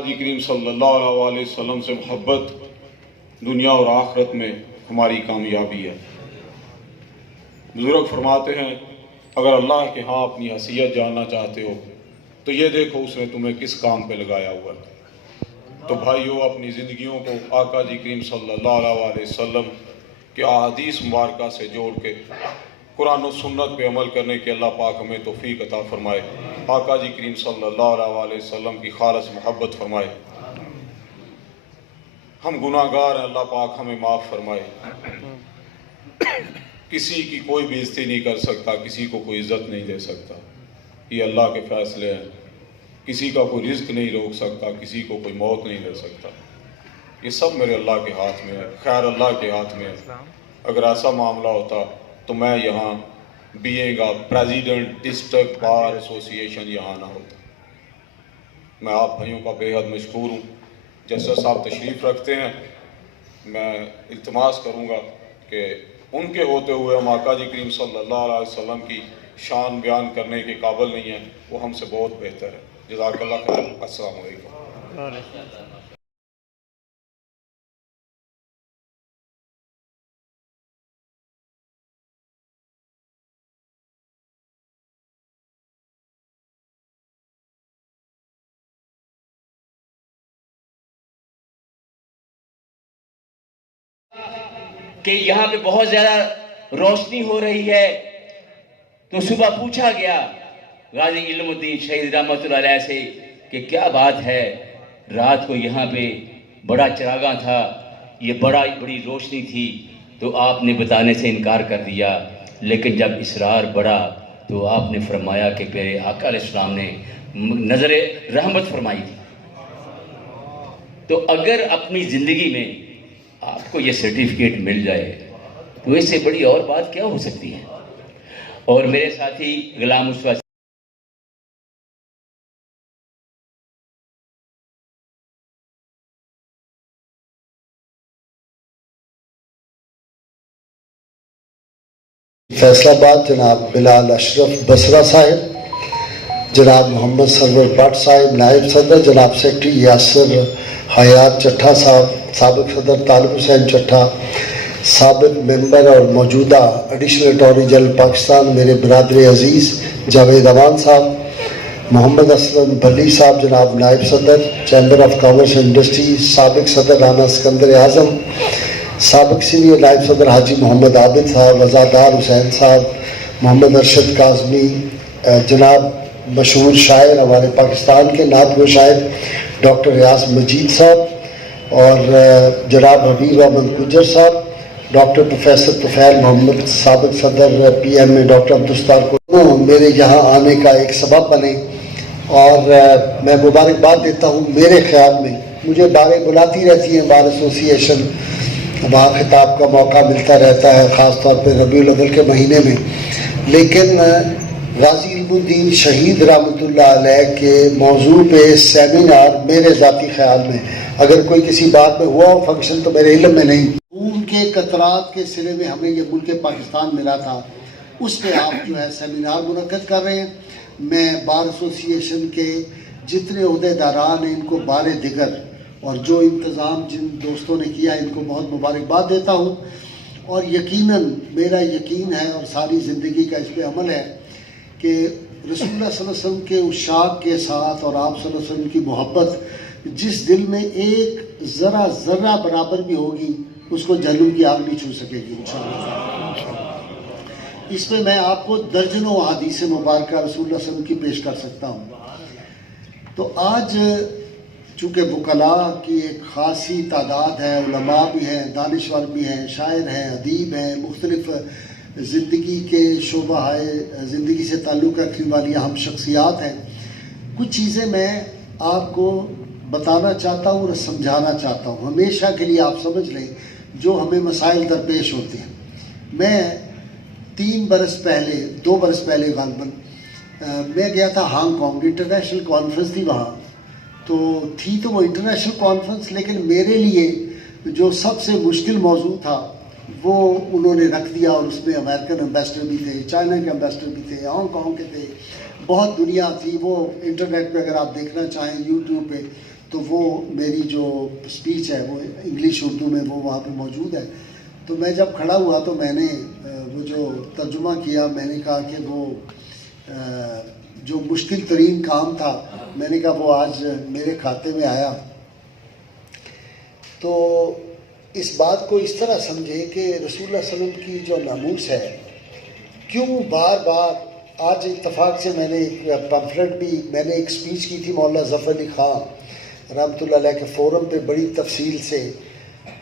نبی کریم صلی اللہ علیہ وسلم سے محبت دنیا اور آخرت میں ہماری کامیابی ہے۔ بزرگ فرماتے ہیں اگر اللہ کے ہاں اپنی حیثیت جاننا چاہتے ہو تو یہ دیکھو اس نے تمہیں کس کام پہ لگایا ہوا ہے۔ تو بھائیو، اپنی زندگیوں کو آقا جی کریم صلی اللہ علیہ وسلم کے احادیث مبارکہ سے جوڑ کے قرآن و سنت پہ عمل کرنے کے اللہ پاک ہمیں توفیق عطا فرمائے۔ آقا جی کریم صلی اللہ علیہ وسلم کی خالص محبت فرمائے۔ ہم گناہ گار ہیں، اللہ پاک ہمیں معاف فرمائے۔ کسی کی کوئی بھی عزت نہیں کر سکتا، کسی کو کوئی عزت نہیں دے سکتا، یہ اللہ کے فیصلے ہیں۔ کسی کا کوئی رزق نہیں روک سکتا، کسی کو کوئی موت نہیں دے سکتا، یہ سب میرے اللہ کے ہاتھ میں ہے، خیر اللہ کے ہاتھ میں ہے۔ اگر ایسا معاملہ ہوتا تو میں یہاں بینگ پریزیڈنٹ ڈسٹرکٹ بار ایسوسی ایشن یہاں نہ ہوتا۔ میں آپ بھائیوں کا بے حد مشکور ہوں۔ جیسا صاحب تشریف رکھتے ہیں، میں التماس کروں گا کہ ان کے ہوتے ہوئے ہم آقا جی کریم صلی اللہ علیہ وسلم کی شان بیان کرنے کے قابل نہیں ہیں، وہ ہم سے بہت بہتر ہے۔ جزاک اللہ خیر۔ السلام علیکم۔ کہ یہاں پہ بہت زیادہ روشنی ہو رہی ہے، تو صبح پوچھا گیا غازی علم الدین شہید رحمۃ اللہ علیہ سے کہ کیا بات ہے، رات کو یہاں پہ بڑا چراغاں تھا، یہ بڑی روشنی تھی، تو آپ نے بتانے سے انکار کر دیا، لیکن جب اسرار بڑھا تو آپ نے فرمایا کہ پیارے آقا علیہ السلام نے نظر رحمت فرمائی تھی۔ تو اگر اپنی زندگی میں آپ کو یہ سرٹیفکیٹ مل جائے تو اس سے بڑی اور بات کیا ہو سکتی ہے۔ اور میرے ساتھی غلام مصطفیٰ فیصل آباد جناب بلال اشرف بصرہ صاحب، جناب محمد سرور بٹ صاحب نائب صدر، جناب سیکرٹری یاسر حیات چٹھا صاحب، سابق صدر طالب حسین چٹھا، سابق ممبر اور موجودہ ایڈیشنل اٹارنی جنرل پاکستان میرے برادر عزیز جاوید امان صاحب، محمد اسلم بھلی صاحب جناب نائب صدر chamber of commerce and industries, سابق صدر رانا سکندر اعظم، سابق سینئر نائب صدر حاجی محمد عابد صاحب، وزادار حسین صاحب، محمد ارشد کاظمی، جناب مشہور شاعر ہمارے پاکستان کے نعت گو شاعر ڈاکٹر ریاض مجید صاحب، اور جناب حبیب احمد گجر صاحب، ڈاکٹر پروفیسر طفیل محمد سابق صدر پی ایم اے ڈاکٹر عبدالستار کو میرے یہاں آنے کا ایک سبب بنے، اور میں مبارکباد دیتا ہوں۔ میرے خیال میں مجھے باریں بلاتی رہتی ہیں بار ایسوسی ایشن، وہاں خطاب کا موقع ملتا رہتا ہے، خاص طور پہ ربیع الاول کے مہینے میں، لیکن غازی علم الدین شہید رحمۃ اللہ علیہ کے موضوع پہ سیمینار میرے ذاتی خیال میں اگر کوئی کسی بات میں ہوا ہو فنکشن تو میرے علم میں نہیں، خون کے قطرات کے سلے میں ہمیں یہ ملک پاکستان ملا تھا، اس پہ آپ جو ہے سیمینار منعقد کر رہے ہیں۔ میں بار ایسوسی ایشن کے جتنے عہدے داران ہیں ان کو بار دیگر اور جو انتظام جن دوستوں نے کیا ان کو بہت مبارکباد دیتا ہوں، اور یقیناً میرا یقین ہے اور ساری زندگی کا اس پہ عمل ہے کہ رسول اللہ صلی اللہ علیہ وسلم کے اشاق کے ساتھ اور آپ صلی اللہ علیہ وسلم کی محبت جس دل میں ایک ذرہ برابر بھی ہوگی اس کو جہنم کی آگ نہیں چھو سکے گی انشاءاللہ۔ اس پہ میں آپ کو درجنوں احادیث مبارکہ رسول اللہ صلی اللہ علیہ وسلم کی پیش کر سکتا ہوں۔ تو آج چونکہ وکلاء کی ایک خاصی تعداد ہے، علماء بھی ہیں، دانشور بھی ہیں، شاعر ہیں، ادیب ہیں، مختلف زندگی کے شعبہ زندگی سے تعلق رکھنے والی اہم شخصیات ہیں، کچھ چیزیں میں آپ کو بتانا چاہتا ہوں اور سمجھانا چاہتا ہوں، ہمیشہ کے لیے آپ سمجھ لیں جو ہمیں مسائل درپیش ہوتے ہیں۔ میں 2 برس پہلے غالباً میں گیا تھا ہانگ کانگ، انٹرنیشنل کانفرنس تھی وہاں، تو وہ انٹرنیشنل کانفرنس، لیکن میرے لیے جو سب سے مشکل موضوع تھا وہ انہوں نے رکھ دیا، اور اس میں امریکن امبیسڈر بھی تھے، چائنا کے امبیسڈر بھی تھے، ہانگ کانگ کے تھے، بہت دنیا تھی۔ وہ انٹرنیٹ پہ اگر آپ دیکھنا چاہیں یوٹیوب پہ تو وہ میری جو اسپیچ ہے وہ انگلش اردو میں وہ وہاں پہ موجود ہے. تو میں جب کھڑا ہوا تو میں نے وہ جو ترجمہ کیا, میں نے کہا کہ وہ جو مشکل ترین کام تھا, میں نے کہا وہ آج میرے کھاتے میں آیا. تو اس بات کو اس طرح سمجھیں کہ رسول اللہ صلی اللہ علیہ وسلم کی جو ناموس ہے, کیوں بار بار آج اتفاق سے میں نے ایک پمفلٹ بھی, میں نے ایک سپیچ کی تھی مولانا ظفر علی خان رحمۃ اللہ علیہ کے فورم پہ بڑی تفصیل سے,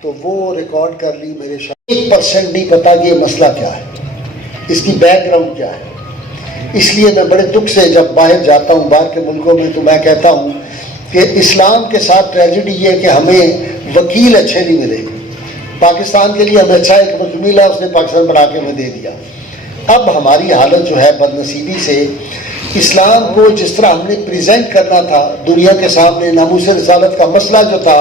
تو وہ ریکارڈ کر لی میرے شاید 1% نہیں پتا کہ یہ مسئلہ کیا ہے, اس کی بیک گراؤنڈ کیا ہے. اس لیے میں بڑے دکھ سے جب باہر جاتا ہوں باہر کے ملکوں میں تو میں کہتا ہوں کہ اسلام کے ساتھ ٹریجڈی یہ ہے کہ ہمیں وکیل اچھے نہیں ملے. پاکستان کے لیے ہمیں اچھا ایک وکیل ملا, اس نے پاکستان بنا کے ہمیں دے دیا. اب ہماری حالت جو ہے بدنصیبی سے, اسلام کو جس طرح ہم نے پریزنٹ کرنا تھا دنیا کے سامنے, ناموس رسالت کا مسئلہ جو تھا,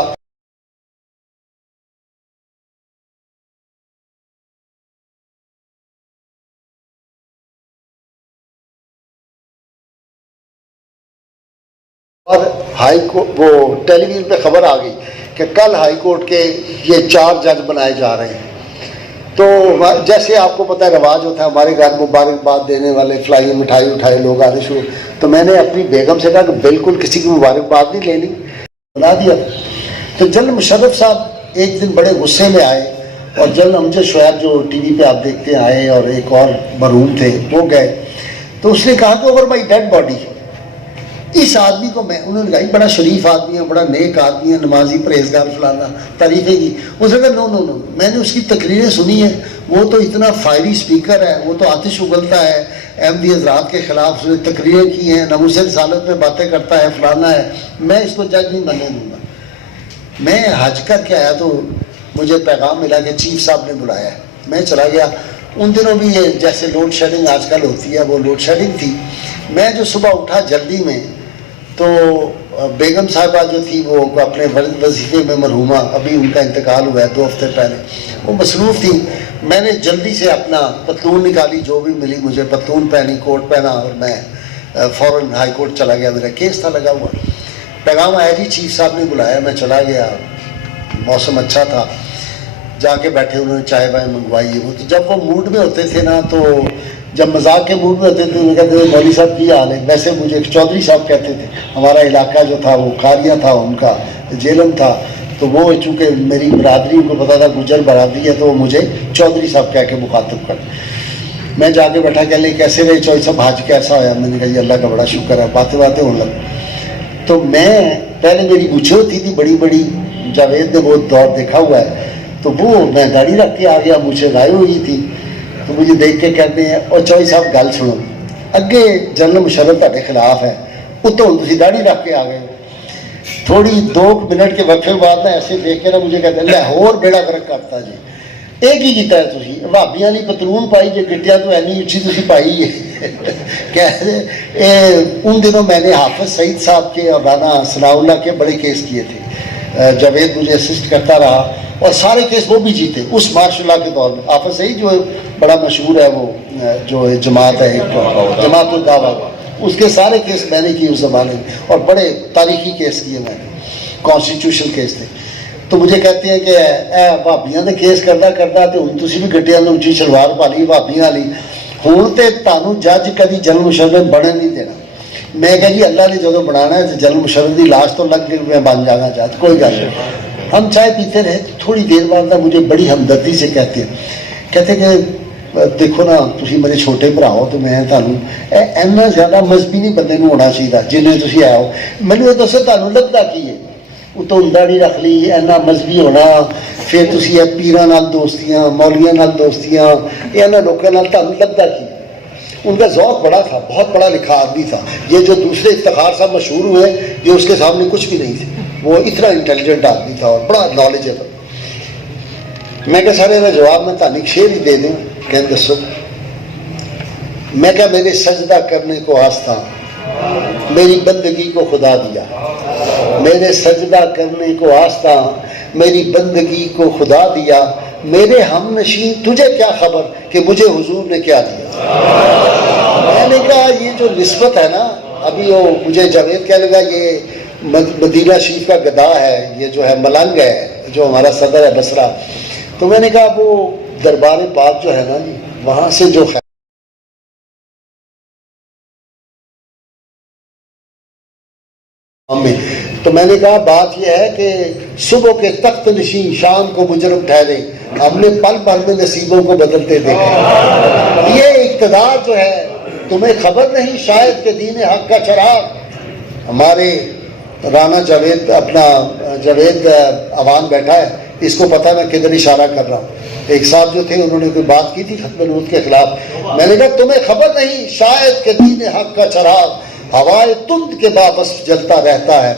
اور ہائی کورٹ وہ ٹیلی ویژن پہ خبر آ گئی کہ کل ہائی کورٹ کے یہ 4 جج بنائے جا رہے ہیں. تو جیسے آپ کو پتہ ہے رواج ہوتا ہے ہمارے گھر مبارکباد دینے والے فلائی مٹھائی اٹھائے لوگ آنے شروع, تو میں نے اپنی بیگم سے کہا کہ بالکل کسی کی مبارکباد نہیں لینی, بنا دیا. تو جنرل مشرف صاحب ایک دن بڑے غصے میں آئے, اور جنرل امجد شعیب جو ٹی وی پہ آپ دیکھتے ہیں آئے, اور ایک اور مرحوم تھے وہ گئے. تو اس نے کہا کہ اوور مائی ڈیڈ باڈی, اس آدمی کو میں, انہوں نے کہا بڑا شریف آدمی ہے, بڑا نیک آدمی ہے, نمازی پرہیزگار فلانا, تعریفیں کی. اس نے کہا نو نو نو, میں نے اس کی تقریریں سنی ہیں, وہ تو اتنا فائری سپیکر ہے, وہ تو آتش اگلتا ہے احمدی حضرات کے خلاف, اس نے تقریریں کی ہیں, ناموس رسالت میں باتیں کرتا ہے, فلانا ہے. میں اس کو جج نہیں بننے دوں گا. میں حج کر کے آیا تو مجھے پیغام ملا کہ چیف صاحب نے بلایا ہے. میں چلا گیا. ان دنوں بھی یہ جیسے لوڈ شیڈنگ آج کل ہوتی ہے وہ لوڈ شیڈنگ تھی. میں جو صبح اٹھا جلدی میں, تو بیگم صاحبہ جو تھی وہ اپنے وظیفے میں مرحومہ, ابھی ان کا انتقال ہوا ہے 2 ہفتے پہلے, وہ مصروف تھی. میں نے جلدی سے اپنا پتلون نکالی, جو بھی ملی مجھے, پتلون پہنی, کوٹ پہنا, اور میں فوراً ہائی کورٹ چلا گیا. میرا کیس تھا لگا ہوا. پیغام آیا جی چیف صاحب نے بلایا. میں چلا گیا, موسم اچھا تھا, جا کے بیٹھے, انہوں نے چائے وائے منگوائی. وہ تو جب وہ موڈ میں ہوتے تھے نا, تو جب مذاق کے موڈ میں ہوتے تھے وہ کہتے تھے مولوی صاحب کی حال ہے. ویسے مجھے ایک چودھری صاحب کہتے تھے, ہمارا علاقہ جو تھا وہ کاریاں تھا, ان کا جیلم تھا, تو وہ چونکہ میری برادری کو پتا تھا گجر برادری ہے, تو وہ مجھے چودھری صاحب کہہ کے مخاطب کر. میں جا کے بیٹھا, کہہ لیں کیسے رہے چودھری صاحب, حج کیسا ہوا؟ میں نے کہا جی اللہ کا بڑا شکر ہے. باتیں ہونے لگ. تو میں پہلے میری مجھے ہوتی تھی بڑی بڑی, جاوید نے وہ دور دیکھا ہوا ہے, تو وہ میں گاڑی رکھ کے آ گیا, مجھے رائے ہوئی تھی. تو مجھے دیکھ کے کہتے ہیں اور چوہی صاحب گل سنو, اگے جنرل مشرف تھوڑے خلاف ہے, اتوں تھی داڑھی رکھ کے آ گئے. تھوڑی 2 منٹ کے وقفے بعد نا ایسے دیکھ کے نا مجھے کہتے ہیں لاہور بیڑا گرک کرتا جی, ایک ہی کیتا ہے تھی, بھابیاں نہیں پتلون پائی جی, گٹیا تو اینی اچھی تھی پائی ہے. ان دنوں میں نے حافظ سعید صاحب کے اور رانا ثناء اللہ کے بڑے کیس کیے تھے. جاوید مجھے اسسٹ کرتا رہا, اور سارے کیس وہ بھی جیتے اس مارشاء اللہ کے دور میں. حافظ سعید جو بڑا مشہور ہے, وہ جو جماعت ہے جماعت الدعوت, اس کے سارے کیس میں نے کیے اس زمانے میں, اور بڑے تاریخی کیس کیے میں نے, کانسٹیٹیوشن کیس تھے. تو مجھے کہتے ہیں کہ اے بھابیاں نے کیس کردا تو ہوں تسی بھی گٹیاں نوں اچھی شلوار پا لی بھابیاں والی, ہوں تے تانوں جج کدی جنرل مشرف بنے نہیں دینا. میں کہا جی اللہ نے جدوں بنانا ہے جنرل مشرف کی لاش تو لگ کے میں بن جانا جج, کوئی گل نہیں. ہم چائے پیتے رہے. تھوڑی دیر بعد مجھے بڑی ہمدردی سے کہتے کہ دیکھو نا تسی میرے چھوٹے بھرا ہو, تو میں تانوں اینا زیادہ مذہبی نہیں بندے نوں ہونا چاہیے جنہیں تسی آئے ہو. مینوں دسو تانوں لگتا کی ہے, اتوں داڑھی رکھ لی, اینا مذہبی ہونا, پھر تسی پیراں نال دوستیاں, مولویاں نال دوستیاں, اینا لوکاں نال تانوں لگتا کی. ان کا ذوق بڑا تھا, بہت پڑھا لکھا آدمی تھا. یہ جو دوسرے افتخار صاحب مشہور ہوئے یہ اس کے سامنے کچھ بھی نہیں تھے, وہ اتنا انٹیلیجنٹ آدمی تھا اور بڑا نالجیبل. میں کہا سارے کا جواب میں تانوں ایک شعر ہی دے دوں, کہ دسو. میں کہا میرے سجدہ کرنے کو آستہ میری بندگی کو خدا دیا, میرے سجدہ کرنے کو آستہ میری بندگی کو خدا دیا, میرے ہم نشین تجھے کیا خبر کہ مجھے حضور نے کیا دیا. میں نے کہا یہ جو نسبت ہے نا, ابھی وہ مجھے جاوید کہنے لگا یہ مدینہ شریف کا گدا ہے، یہ جو ہے ملنگ ہے جو ہمارا صدر ہے بصرہ، تو میں نے کہا وہ دربار پاک جو ہے نا جی، وہاں سے جو تو میں نے کہا بات یہ ہے کہ صبح کے تخت نشین شام کو مجرم ٹھہرے، ہم نے پل پل میں نصیبوں کو بدلتے دیکھا۔ یہ اقتدار جو ہے تمہیں خبر نہیں شاید کہ دین حق کا چراغ، ہمارے رانا جاوید جاوید عوان بیٹھا ہے، اس کو پتہ ہے میں کدھر اشارہ کر رہا ہوں۔ ایک صاحب جو تھے انہوں نے کوئی بات کی تھی ختم نوت کے خلاف، میں نے کہا تمہیں خبر نہیں شاید کہ دین حق کا چراغ ہوائے تند کے باوصف جلتا رہتا ہے،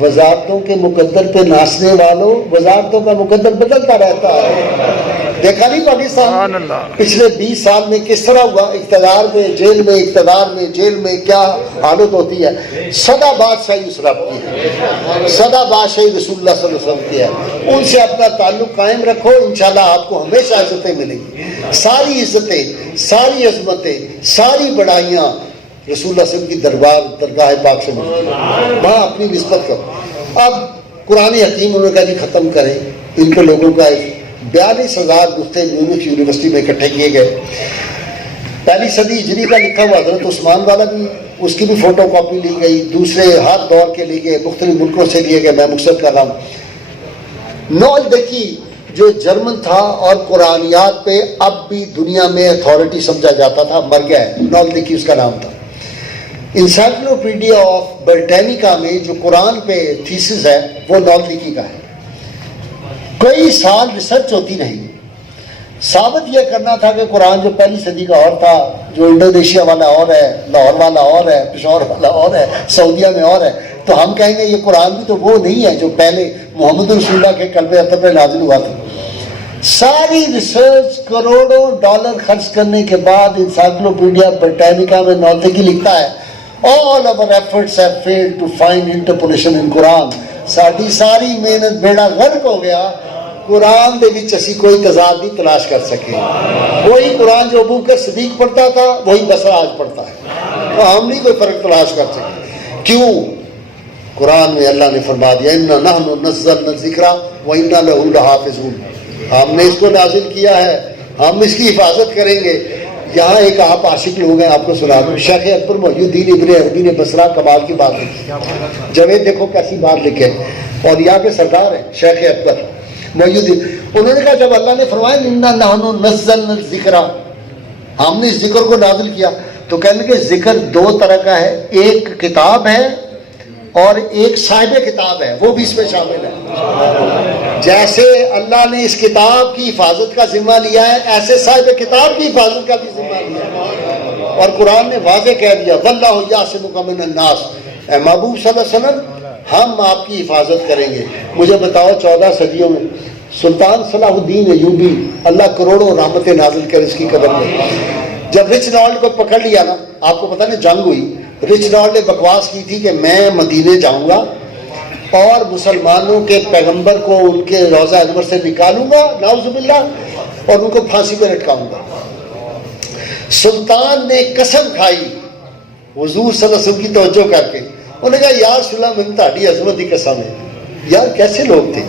وزارتوں کے مقدر پہ ناچنے والوں وزارتوں کا مقدر بدلتا رہتا ہے۔ دیکھا نہیں پاکستان پچھلے 20 سال میں کس طرح ہوا، اقتدار میں جیل میں، اقتدار میں جیل میں کیا حالت ہوتی ہے۔ سدا بادشاہی اس رب کی ہے، سدا بادشاہی رسول اللہ صلی اللہ علیہ وسلم کی ہے، ان سے اپنا تعلق قائم رکھو، انشاءاللہ آپ کو ہمیشہ عزتیں ملیں گی، ساری عزتیں، ساری عظمتیں، ساری بڑائیاں رسول اللہ صلی اللہ علیہ وسلم کی درگاہ پاک سے ملتی ہے، وہاں اپنی نسبت کرو۔ اب قرآن حکیم انہوں نے کہا جی ختم کریں، ان کو لوگوں کا 42,000 نسخے میونخ یونیورسٹی میں اکٹھے کیے گئے، پہلی صدی ہجری کا لکھا ہوا حضرت عثمان والا بھی، اس کی بھی فوٹو کاپی لی گئی، دوسرے ہر دور کے لیے گئے، مختلف ملکوں سے لیے گئے، میں مقصد کر رہا ہوں۔ نول دیکھی جو جرمن تھا اور قرآنیات پہ اب بھی دنیا میں اتھارٹی سمجھا جاتا تھا، مر گیا ہے، نول دیکھی اس کا نام تھا۔ انسائکلوپیڈیا آف برٹینیکا میں جو قرآن پہ تھیسس ہے وہ نولدیکی کا ہے، کئی سال ریسرچ ہوتی نہیں، ثابت یہ کرنا تھا کہ قرآن جو پہلی صدی کا اور تھا، جو انڈونیشیا والا اور ہے، لاہور والا اور ہے، پشاور والا اور ہے، سعودیہ میں اور ہے، تو ہم کہیں گے یہ قرآن بھی تو وہ نہیں ہے جو پہلے محمد رسول اللہ کے قلب اطہر پہ نازل ہوا تھا۔ ساری ریسرچ کروڑوں ڈالر خرچ کرنے کے بعد انسائکلوپیڈیا برٹینیکا میں نولدیکی لکھتا ہے all our efforts have failed to find interpolation in Quran۔ ساری ساری محنت بیڑا غرق ہو گیا، قرآن دے وچ اسی کوئی تضاد نہیں تلاش کر سکے، وہی قرآن جو ابوبکر صدیق پڑھتا تھا وہی بصرہ آج پڑھتا ہے، تو ہم نہیں کوئی فرق تلاش کر سکے۔ کیوں؟ قرآن میں اللہ نے فرما دیا اِنَّا نَحْنُ نَزَّلْنَا الذِّكْرَ وَإِنَّا لَهُ لَحَافِظُونَ، ہم نے اس کو نازل کیا ہے، ہم اس کی حفاظت کریں گے۔ یہاں ایک آپ عاشق لوگ ہیں، آپ کو سنا دوں، شیخ اکبر محی الدین ابن عربی نے بصرہ کمال کی بات لکھی، جاوید دیکھو کیسی بات لکھے، اور یہاں کے سردار ہیں شیخ اکبر محی الدین، انہوں نے کہا جب اللہ نے فرمایا اِنَّا نَحْنُ نَزَّلْنَا الذِّكْرَ، ہم نے اس ذکر کو نازل کیا، تو کہنے لگے ذکر دو طرح کا ہے، ایک کتاب ہے اور ایک صاحب کتاب ہے، وہ بھی اس میں شامل ہے۔ جیسے اللہ نے اس کتاب کی حفاظت کا ذمہ لیا ہے، ایسے صاحب کتاب کی حفاظت کا بھی ذمہ لیا ہے، اور قرآن نے واضح کہہ دیا وَاللَّهُ يَعْصِمُكَ مِنَ النَّاسِ، اے محبوب صلی اللہ علیہ وسلم ہم آپ کی حفاظت کریں گے۔ مجھے بتاؤ 14 صدیوں میں سلطان صلاح الدین ایوبی، اللہ کروڑوں رحمتیں نازل کر اس کی قبر میں، جب رچنالڈ کو پکڑ لیا نا، آپ کو پتہ نہیں جنگ ہوئی، رچنالڈ نے بکواس کی تھی کہ میں مدینے جاؤں گا اور مسلمانوں کے پیغمبر کو ان کے روضہ انور سے نکالوں گا نعوذ باللہ اور ان کو پھانسی پہ لٹکاؤں گا۔ سلطان نے قسم کھائی حضور صلی اللہ علیہ وسلم کی توجہ کر کے، انہوں نے کہا یا رسول اللہ من تہاڈی عظمت کی قسم ہے۔ یار کیسے لوگ تھے،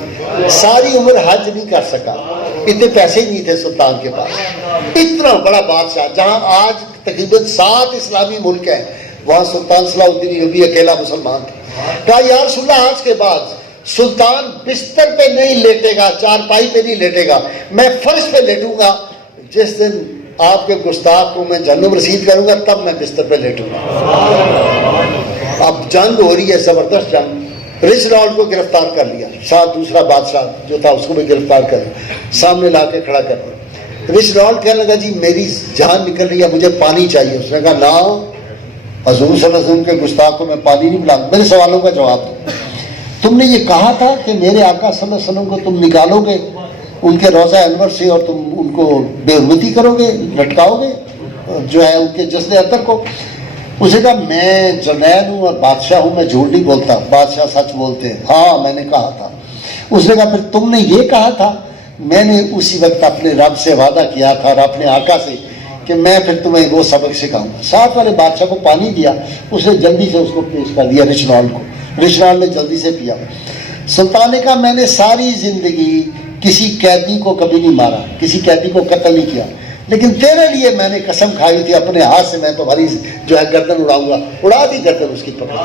ساری عمر حج نہیں کر سکا، اتنے پیسے ہی نہیں تھے سلطان کے پاس، اتنا بڑا بادشاہ، جہاں آج تقریباً 7 اسلامی ملک ہیں، وہاں سلطان صلاح الدین ایوبی اکیلا مسلمان تھا۔ کہا یا رسول اللہ آج کے بعد سلطان بستر پہ نہیں لیٹے گا، چارپائی پہ نہیں لیٹے گا، میں فرش پہ لیٹوں گا، جس دن آپ کے گستاخ کو میں جہنم رسید کروں گا تب میں بستر پہ لیٹوں گا۔ اب جنگ ہو رہی ہے، زبردست جنگ، رچنالڈ کو گرفتار کر لیا، ساتھ دوسرا بادشاہ جو تھا اس کو بھی گرفتار کر لیا، سامنے لا کے کھڑا کر دیا۔ رچنالڈ کہنے لگا جی میری جان نکل رہی ہے، مجھے پانی چاہیے۔ اس نے کہا نا، حضور صلی اللہ علیہ وسلم کے گستاخ کو میں پانی نہیں پلاؤں، میرے سوالوں کا جواب دو۔ تم نے یہ کہا تھا کہ میرے آقا صلی اللہ علیہ وسلم کو تم نکالو گے ان کے روضہ انور سے اور تم ان کو بے حرمتی کرو گے، لٹکاؤ گے جو ہے ان کے جسد اطہر کو۔ اس نے کہا میں جرنیل ہوں اور بادشاہ ہوں، میں جھوٹ نہیں بولتا، بادشاہ سچ بولتے ہیں، ہاں میں نے کہا تھا۔ اس نے کہا پھر تم نے یہ کہا تھا؟ میں نے اسی وقت اپنے رب سے وعدہ کیا تھا اور اپنے آقا سے کہ میں پھر تمہیں وہ سبق سکھاؤں گا۔ ساتھ والے بادشاہ کو پانی دیا، اس نے جلدی سے اس کو پیش کر دیا رچنالڈ کو، رشوان نے جلدی سے پیا. سلطان نے کہا میں نے ساری زندگی کسی قیدی کو کبھی نہیں مارا, کسی قیدی کو قتل نہیں کیا, لیکن تیرے لیے میں نے قسم کھائی تھی اپنے ہاتھ سے میں تمہاری جو ہے گردن اڑاؤں گا. اڑا دی گردن اس کی پکڑ.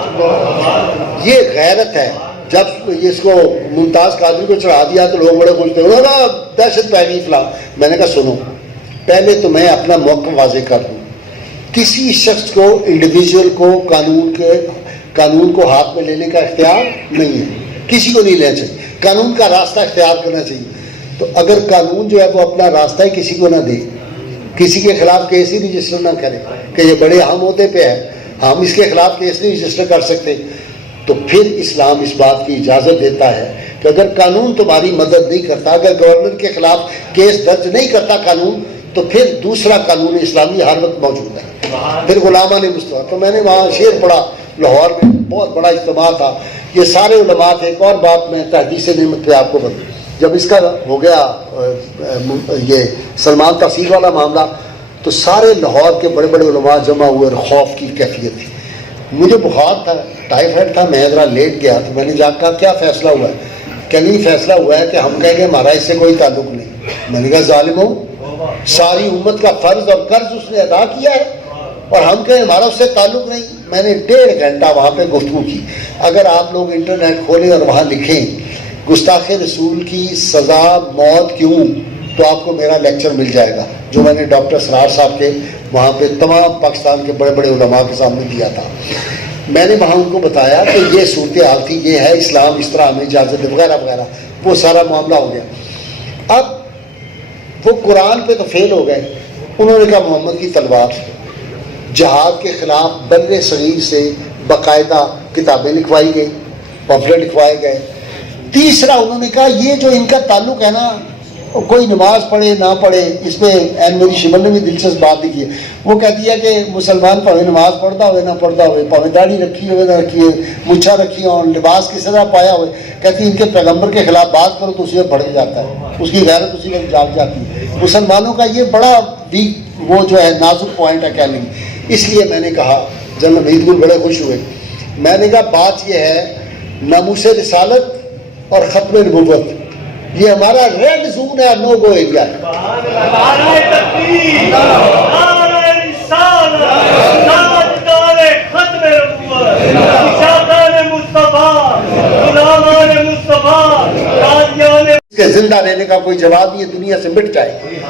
یہ غیرت ہے. جب اس کو ممتاز قادری کو چڑھا دیا تو لوگ بڑے خوش تھے, انہوں نے دہشت پھیلی فلاں. میں نے کہا سنو, پہلے تو میں اپنا موقف واضح کر دوں. کسی شخص کو, انڈیویجول کو قانون کو ہاتھ میں لینے کا اختیار نہیں ہے, کسی کو نہیں لینا چاہیے. قانون کا راستہ اختیار کرنا چاہیے. تو اگر قانون جو ہے وہ اپنا راستہ ہی کسی کو نہ دے, کسی کے خلاف کیس ہی رجسٹر نہ کرے کہ یہ بڑے اہم عہدے پہ ہے, ہم اس کے خلاف کیس نہیں رجسٹر کر سکتے, تو پھر اسلام اس بات کی اجازت دیتا ہے کہ اگر قانون تمہاری مدد نہیں کرتا, اگر گورنر کے خلاف کیس درج نہیں کرتا قانون, تو پھر دوسرا قانون اسلامی ہر وقت موجود ہے. پھر غلامہ نے مستوى. تو میں نے وہاں شعر پڑھا لاہور میں, بہت بڑا اجتماع تھا, یہ سارے علماء تھے. ایک اور بات میں تحدیث نعمت پہ آپ کو بتاؤں, جب اس کا ہو گیا یہ سلمان تحصیل والا معاملہ, تو سارے لاہور کے بڑے بڑے علماء جمع ہوئے اور خوف کی کیفیت تھی. مجھے بخار تھا, ٹائیفائڈ تھا, میں ذرا لیٹ گیا. تو میں نے جا کہا کیا فیصلہ ہوا ہے؟ کہ نہیں فیصلہ ہوا ہے کہ ہم کہیں گے ہمارا اس سے کوئی تعلق نہیں. میں نے کہا ظالم ہوں, ساری امت کا فرض اور قرض اس نے ادا کیا ہے اور ہم کہیں ہمارا اس سے تعلق نہیں. میں نے 1.5 گھنٹہ وہاں پہ گفتگو کی. اگر آپ لوگ انٹرنیٹ کھولیں اور وہاں لکھیں گستاخ رسول کی سزا موت کیوں, تو آپ کو میرا لیکچر مل جائے گا جو میں نے ڈاکٹر سرار صاحب کے وہاں پہ تمام پاکستان کے بڑے بڑے علماء کے سامنے دیا تھا. میں نے وہاں ان کو بتایا کہ یہ صورتحال تھی, یہ ہے, اسلام اس طرح ہمیں اجازت وغیرہ وغیرہ. وہ سارا معاملہ ہو گیا. اب وہ قرآن پہ تو فیل ہو گئے. انہوں نے کہا محمد کی تلوار. جہاد کے خلاف بر صغیر سے باقاعدہ کتابیں لکھوائی گئی, پمفلٹ لکھوائے گئے. تیسرا انہوں نے کہا یہ جو ان کا تعلق ہے نا, کوئی نماز پڑھے نہ پڑھے, اس پہ میری شمن نے بھی دلچسپ بات لکھی ہے. وہ کہتی ہے کہ مسلمان پاوے نماز پڑھتا ہوئے نہ پڑھتا ہوئے, پاوے داڑھی رکھی ہوئے نہ رکھی ہوئے, مچھا رکھی اور لباس کس طرح پایا ہوئے, کہتی ان کے پیغمبر کے خلاف بات کرو تو اسی میں بڑھ جاتا ہے, اس کی غیرت اسی میں جاگ جاتی ہے. مسلمانوں کا یہ بڑا وہ جو ہے نازک پوائنٹ ہے کہنے میں. اس لیے میں نے کہا, جنرل حمید گل بڑے خوش ہوئے. میں نے کہا بات یہ ہے, ناموس رسالت اور ختم نبوت یہ ہمارا ریڈ زون ہے, نو گو ایریا ہے. اس کے زندہ رہنے کا کوئی جواب یہ دنیا سے مٹ جائے.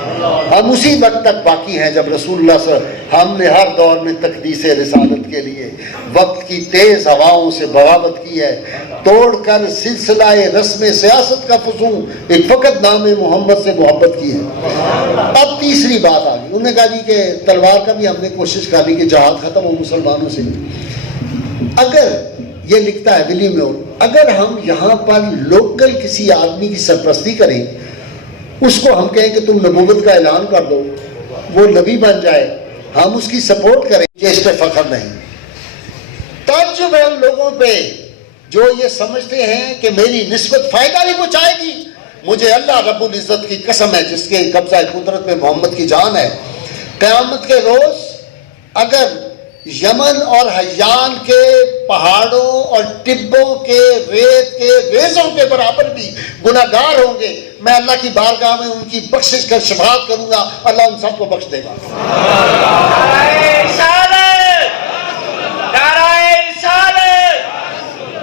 ہم اسی وقت تک باقی ہیں جب رسول اللہ صلی اللہ علیہ وسلم, ہم نے ہر دور میں تقدیس رسالت کے لیے وقت کی تیز ہواؤں سے بغاوت کی ہے, توڑ کر سلسلہ رسم سیاست کا فضول ایک فقط نام محمد سے محبت کی ہے. اب تیسری بات آ گئی. انہوں نے کہا جی کہ تلوار کا بھی ہم نے کوشش کر لی کہ جہاد ختم ہو مسلمانوں سے. اگر یہ لکھتا ہے ولیم میور, اگر ہم یہاں پر لوکل کسی آدمی کی سرپرستی کریں, اس کو ہم کہیں کہ تم نبوت کا اعلان کر دو, وہ نبی بن جائے, ہم اس کی سپورٹ کریں, یہ اس پہ فخر نہیں. تعجب ہے ان لوگوں پہ جو یہ سمجھتے ہیں کہ میری نسبت فائدہ نہیں پہنچائے گی. مجھے اللہ رب العزت کی قسم ہے جس کے قبضہ قدرت میں محمد کی جان ہے, قیامت کے روز اگر یمن اور حیان کے پہاڑوں اور ٹبوں کے ریت کے ریزوں کے برابر بھی گناہ گار ہوں گے, میں اللہ کی بارگاہ میں ان کی بخشش کر شفاعت کروں گا, اللہ ان سب کو بخش دے گا.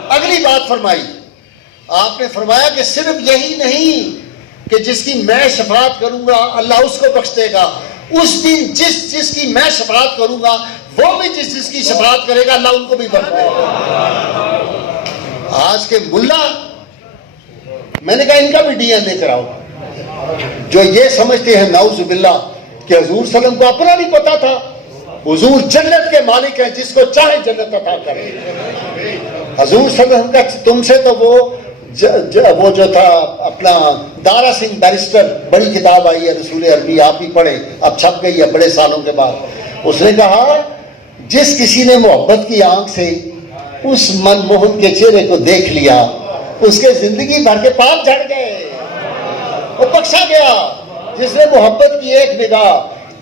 اگلی بات فرمائی, آپ نے فرمایا کہ صرف یہی نہیں کہ جس کی میں شفاعت کروں گا اللہ اس کو بخش دے گا, اس دن جس کی میں شفاعت کروں گا وہ بھی جس کی شفاعت کرے گا اللہ ان کو بھی بخش دے گا. آج کے ملا, میں نے کہا ان کا بھی ڈی این اے کراؤ, جو یہ سمجھتے ہیں نعوذ باللہ کہ حضور صلی اللہ علیہ وسلم کو اپنا نہیں پتا تھا. حضور جنت کے مالک ہیں, جس کو چاہے جنت عطا کرے. حضور صلی اللہ علیہ وسلم کا تم سے تو وہ جو تھا اپنا دارا سنگھ بیرسٹر, بڑی کتاب آئی ہے رسول عربی, آپ ہی پڑھیں, اب چھپ گئی ہے بڑے سالوں کے بعد. اس نے کہا جس کسی نے محبت کی آنکھ سے اس منموہن کے چہرے کو دیکھ لیا, اس کے زندگی بھر کے پاپ جھڑ گئے, وہ بخشا گیا. جس نے محبت کی ایک نگاہ,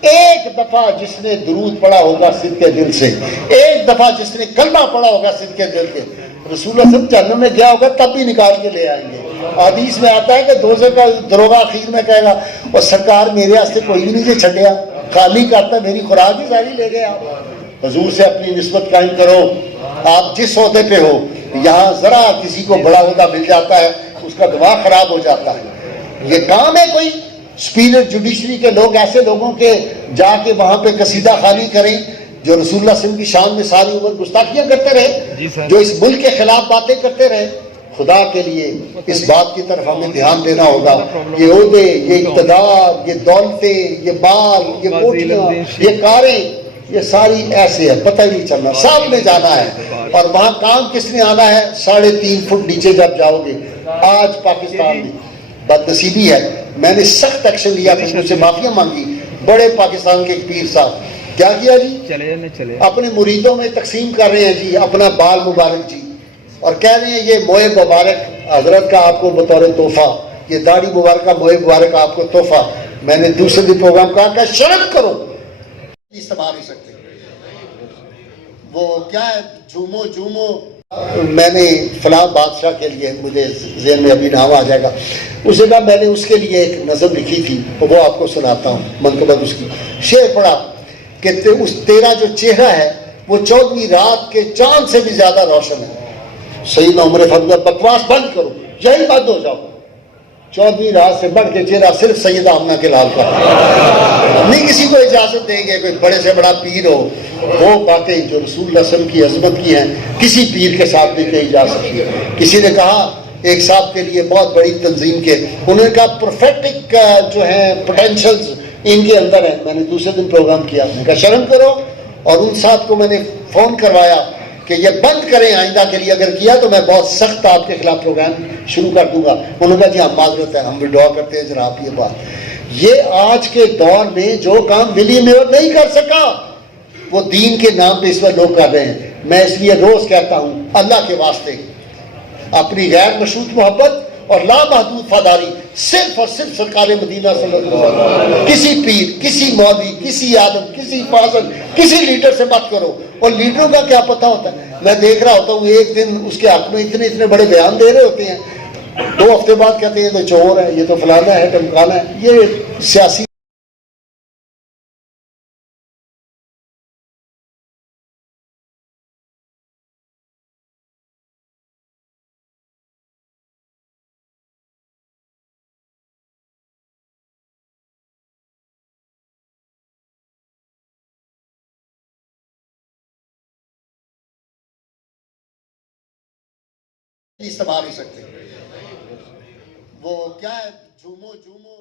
ایک دفعہ جس نے درود پڑھا ہوگا صدقے دل سے, ایک دفعہ جس نے کلمہ پڑھا ہوگا صدقے دل کے, رسول اللہ صلی جہنم میں گیا ہوگا تب بھی نکال کے لے آئیں گے. حدیث میں آتا ہے کہ دوزخ کا دروغہ آخر میں کہے گا اور سرکار میرے واسطے کوئی بھی نہیں چھڈیا, خالی کرتا, میری خوراک ہی ساری لے گیا. حضور سے اپنی نسبت قائم کرو. آپ جس عہدے پہ ہو, یہاں ذرا کسی کو بڑا عہدہ مل جاتا ہے اس کا دماغ خراب ہو جاتا ہے. یہ کام ہے کوئی سپیریٹ جوڈیشری کے لوگ ایسے لوگوں کے جا کے وہاں پہ قصیدہ خوانی کریں جو رسول اللہ صلی اللہ علیہ وسلم کی شان میں ساری عمر گستاخیاں کرتے رہے, جو اس ملک کے خلاف باتیں کرتے رہے. خدا کے لیے اس بات کی طرف ہمیں دھیان دینا ہوگا. یہ عہدے, یہ اقتدار, یہ دولتیں, یہ بال, یہ کوٹیاں, یہ کاریں, یہ ساری ایسے ہے, پتہ ہی نہیں چلنا. سب نے جانا ہے اور وہاں کام کس نے آنا ہے. 3.5 فٹ نیچے جب جاؤ گے. آج پاکستان میں بدنصیبی ہے, میں نے سخت ایکشن لیا, پھر مجھ سے معافیاں مانگی. بڑے پاکستان کے ایک پیر صاحب کیا کیا جی, اپنے مریدوں میں تقسیم کر رہے ہیں جی اپنا بال مبارک جی, اور کہہ رہے ہیں یہ موئے مبارک حضرت کا آپ کو بطور تحفہ, یہ داڑھی مبارکہ موئے مبارک آپ کو تحفہ. میں نے دوسرے دن پروگرام کہا کہ شرم کرو, استعمال نہیں سکتے. وہ کیا ہے جھومو جھومو, میں نے فلاں بادشاہ کے لیے, مجھے ذہن میں ابھی نام آ جائے گا, اسے کہا میں نے اس کے لیے ایک نظم لکھی تھی, وہ آپ کو سناتا ہوں. منقبت اس کی شعر پڑھا کہ تیرا جو چہرہ ہے وہ 14ویں رات کے چاند سے بھی زیادہ روشن ہے. سیدنا عمر فرمایا بکواس بند کرو, یہی بند ہو جاؤ. 14ویں رات سے بڑھ کے چہرہ صرف سیدہ آمنہ کے لال کا. نہیں کسی کو اجازت دیں گے کوئی بڑے سے بڑا پیر ہو. وہ باتیں جو رسول اللہ صلی اللہ علیہ وسلم کی عظمت کی ہیں کسی پیر کے ساتھ نہیں کہی جا سکتی. کسی نے کہا ایک صاحب کے لیے بہت بڑی تنظیم کے, انہوں نے کہا پروفیٹک جو ہیں پوٹینشلز ان کے اندر ہیں. میں نے دوسرے دن پروگرام کیا, میں نے کہا شرم کرو, اور ان صاحب کو میں نے فون کروایا کہ یہ بند کریں آئندہ کے لیے, اگر کیا تو میں بہت سخت آپ کے خلاف پروگرام شروع کر دوں گا. انہوں نے کہا جی ہاں معذرت ہے, ہم وڈرا کرتے ہیں جناب. یہ بات, یہ آج کے دور میں جو کام ولی میور نہیں کر سکا وہ دین کے نام پہ اس وقت لوگ کر رہے ہیں. میں اس لیے روز کہتا ہوں اللہ کے واسطے اپنی غیر مشروط محبت اور لامحدود وفاداری صرف اور صرف سرکار مدینہ صلی اللہ علیہ وسلم, کسی پیر, کسی مولوی, کسی عالم, کسی فاضل, کسی لیڈر سے بات کرو. اور لیڈروں کا کیا پتہ ہوتا ہے, میں دیکھ رہا ہوتا ہوں ایک دن اس کے حق میں اتنے بڑے بیان دے رہے ہوتے ہیں, 2 ہفتے بعد کہتے ہیں یہ تو چور ہے, یہ تو فلانا ہے, ٹمکانا ہے. یہ سیاسی استعمال نہیں سکتے. وہ کیا ہے جھومو جھومو